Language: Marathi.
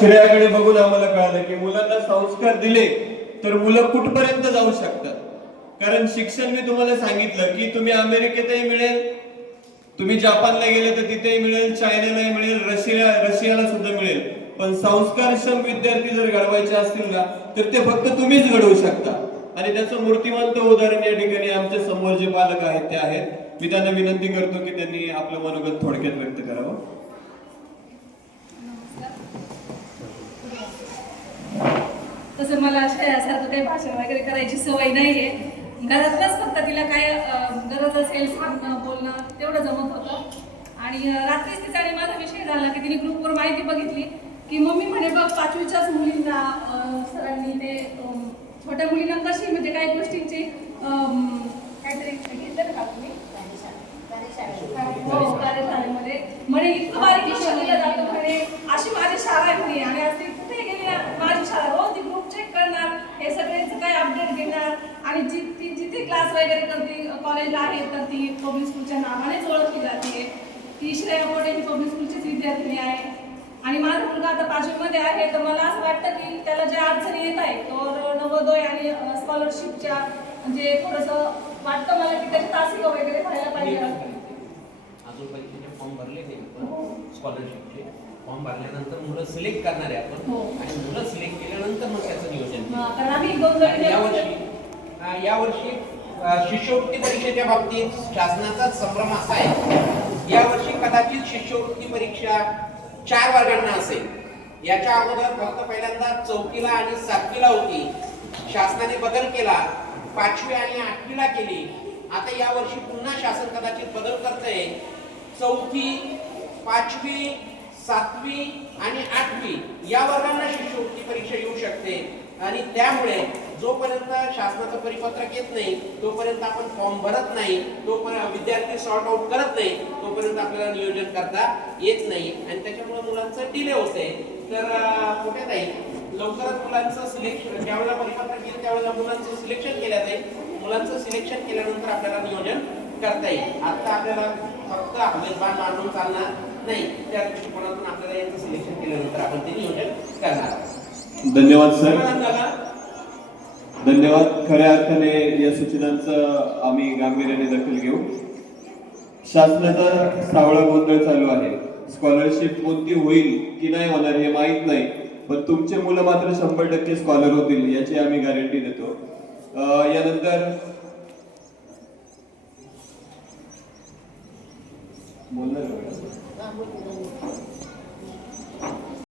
श्रेयाकडे बघून आम्हाला कळालं की मुलांना संस्कार दिले तर मुलं कुठपर्यंत जाऊ शकतात? कारण शिक्षण मी तुम्हाला सांगितलं की तुम्ही अमेरिकेतही मिळेल तुम्ही जपानला गेले तर तिथेही मिळेल चायनालाही मिळेल रशिया रशियाला सुद्धा मिळेल. पण संस्कारक्षम विद्यार्थी जर घडवायचे असतील ना तर ते फक्त तुम्हीच घडवू शकता. आणि त्याचं मूर्तिमंत उदाहरण या ठिकाणी आमच्यासमोर जे पालक आहेत ते आहेत. मी त्यांना विनंती करतो की त्यांनी आपलं मनोगत थोडक्यात व्यक्त करावं. तसं मला यासारखं काही भाषण वगैरे करायची सवय नाही आहे घरातलंच फक्त तिला काय गरज असेल सांगणं बोलणं तेवढं जमत होतं. आणि रात्रीच तिचा आणि माझा विषय झाला की तिने ग्रुपवर माहिती बघितली की मम्मी म्हणे बघ पाचवीच्याच मुलींना सरांनी ते छोट्या मुलींना कशी म्हणजे काही गोष्टींची काहीतरी घेतलं का तुम्ही हो, कार्यशाळेमध्ये म्हणे इतकं बारीक लक्ष दिलं जातं म्हणे अशी माझी शाळा आहे म्हणे आणि आज ती कुठे गेली ना, माझी शाळा रोज ती ग्रुप चेक करणार हे सगळ्यांचं काय अपडेट घेणार आणि जी ती जिथे क्लास वगैरे करते कॉलेजला आहे तर ती पब्लिक स्कूलच्या नावानेच ओळखली जाते. ती श्रेया मोठे ही पब्लिक स्कूलचीच विद्यार्थिनी आहे. आणि माझा मुलगा आता पाचवीमध्ये आहे तर मला असं वाटतं की त्याला ज्या अडचणी येत आहेत तर नवोदय आणि स्कॉलरशिपच्या म्हणजे थोडंसं वाटतं मला की त्याची तासिका वगैरे व्हायला पाहिजे. अजून परीक्षेचे फॉर्म भरले स्कॉलरशिपचे फॉर्म भरल्यानंतर मुलं सिलेक्ट करणार आहे आपण. हो. आणि मुलं सिलेक्ट केल्यानंतर मग त्याचं नियोजन. हा, यावर्षी यावर्षी शिष्यवृत्ती परीक्षेच्या बाबतीत शासनाचा संभ्रम असा आहे. यावर्षी कदाचित शिष्यवृत्ती परीक्षा चार वर्गांना असेल. याच्या अगोदर फक्त पहिल्यांदा चौथीला आणि सातवीला होती. शासनाने बदल केला. पाचवी आणि आठवीला केली. आता या वर्षी पुन्हा शासन कदाचित बदल करतंय. चौथी पाचवी सातवी आणि आठवी या वर्गांना शिष्यवृत्ती परीक्षा येऊ शकते. आणि त्यामुळे जोपर्यंत शासनाचं परिपत्रक येत नाही तोपर्यंत आपण फॉर्म भरत नाही तोपर्यंत विद्यार्थी सॉर्ट आउट करत नाही तोपर्यंत आपल्याला नियोजन करता येत नाही. आणि त्याच्यामुळे मुलांचं डिले होते. तर कुठे ताई लवकरच मुलांचं सिलेक्शन ज्यावेळेला परिपत्रक येईल त्यावेळेला मुलांचं सिलेक्शन केलं जाईल. मुलांचं सिलेक्शन केल्यानंतर आपल्याला नियोजन करता येईल. आता आपल्याला फक्त हवेतबाण मारून चालणार नाही. त्या दृष्टिकोनातून आपल्याला यांचं सिलेक्शन केल्यानंतर आपण ते नियोजन करणार. धन्यवाद सर. धन्यवाद. खऱ्या अर्थाने या सूचनांचं आम्ही गांभीर्याने दखल घेऊ. शासनाचा सावळा गोंधळ चालू आहे. स्कॉलरशिप कोणती होईल की नाही होणार हे माहीत नाही. पण तुमचे मुलं मात्र शंभर टक्के स्कॉलर होतील याची आम्ही गॅरंटी देतो. यानंतर बोलणार